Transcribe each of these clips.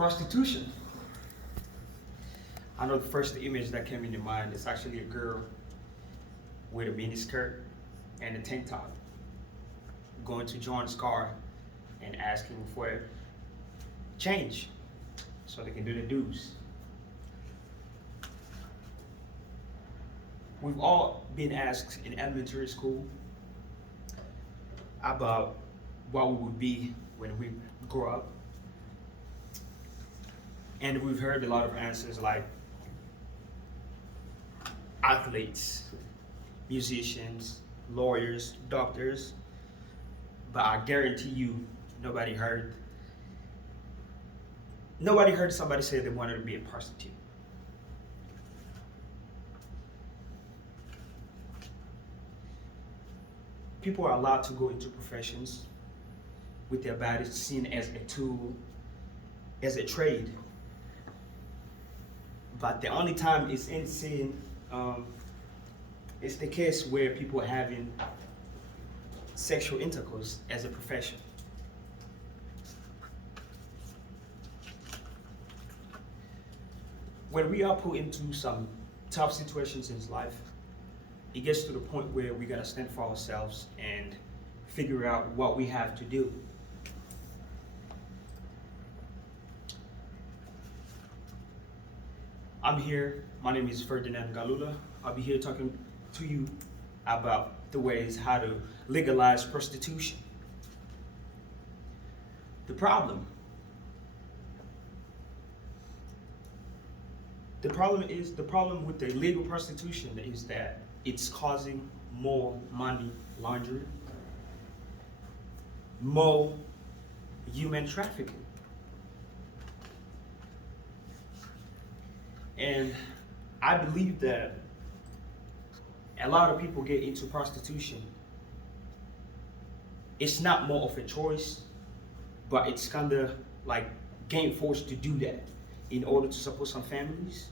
Prostitution. I know the first image that came into mind is actually a girl with a mini skirt and a tank top going to John's car and asking for change so they can do the dues. We've all been asked in elementary school about what we would be when we grow up. And we've heard a lot of answers like athletes, musicians, lawyers, doctors, but I guarantee you nobody heard somebody say they wanted to be a prostitute. People are allowed to go into professions with their bodies seen as a tool, as a trade. But the only time it's insane, it's the case where people are having sexual intercourse as a profession. When we are put into some tough situations in life, it gets to the point where we gotta stand for ourselves and figure out what we have to do. I'm here, my name is Ferdinand Galula. I'll be here talking to you about the ways how to legalize prostitution. The problem with the illegal prostitution is that it's causing more money laundering, more human trafficking. And I believe that a lot of people get into prostitution. It's not more of a choice, but it's kind of like getting forced to do that in order to support some families.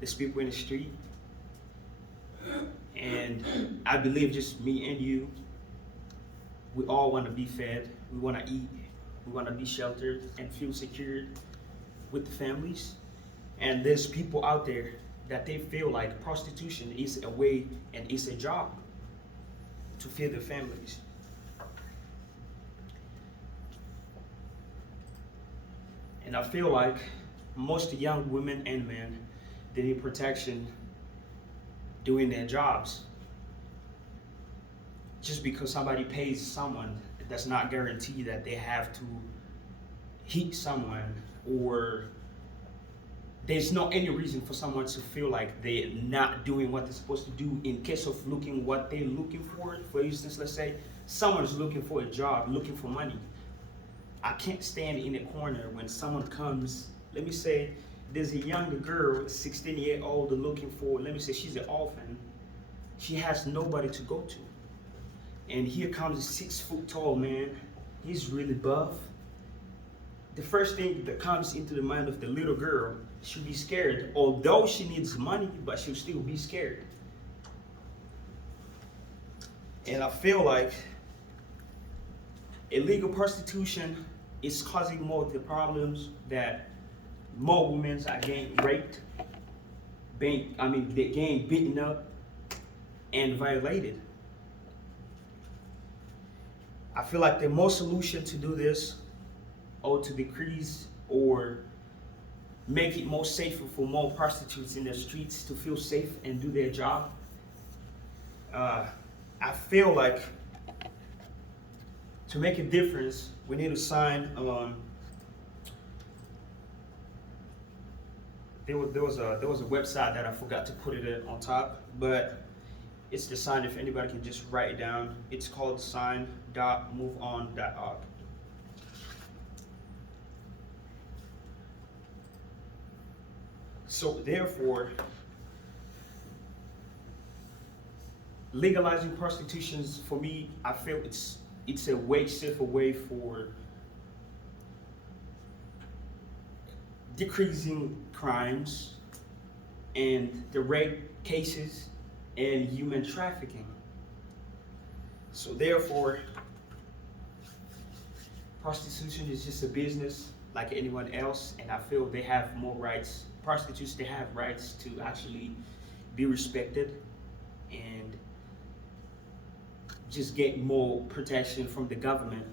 There's people in the street. And I believe just me and you, we all want to be fed, we want to eat, we want to be sheltered and feel secured with the families. And there's people out there that they feel like prostitution is a way and it's a job to feed their families. And I feel like most young women and men, they need protection doing their jobs. Just because somebody pays someone, it does not guarantee that they have to hit someone, or there's not any reason for someone to feel like they're not doing what they're supposed to do in case of looking what they're looking for. For instance, let's say someone's looking for a job, looking for money. I can't stand in a corner when someone comes, let me say there's a younger girl, 16-year-old looking for, let me say she's an orphan. She has nobody to go to. And here comes a 6 foot tall man. He's really buff. The first thing that comes into the mind of the little girl, she'll be scared. Although she needs money, but she'll still be scared. And I feel like illegal prostitution is causing more of the problems that more women are getting raped, they're getting beaten up and violated. I feel like the most solution to do this, or to decrease or make it more safer for more prostitutes in the streets to feel safe and do their job. I feel like to make a difference, we need to sign. There was a website that I forgot to put it on top, but it's the sign. If anybody can just write it down, it's called sign.moveon.org. So therefore, legalizing prostitutions, for me, I feel it's a way safer way for decreasing crimes and the rape cases and human trafficking. So therefore, prostitution is just a business like anyone else, and I feel they have more rights. Prostitutes, they have rights to actually be respected and just get more protection from the government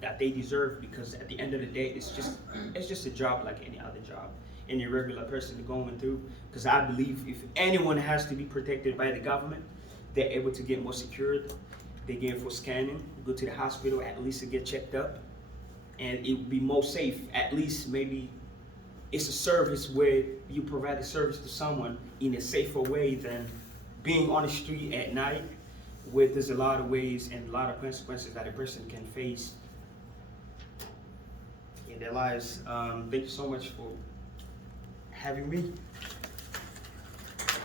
that they deserve, because at the end of the day, it's just a job like any other job any regular person going through. Because I believe if anyone has to be protected by the government, they're able to get more secured. They get for scanning, go to the hospital at least to get checked up, and it would be more safe. At least maybe it's a service where you provide a service to someone in a safer way than being on the street at night, where there's a lot of ways and a lot of consequences that a person can face in their lives. Thank you so much for having me.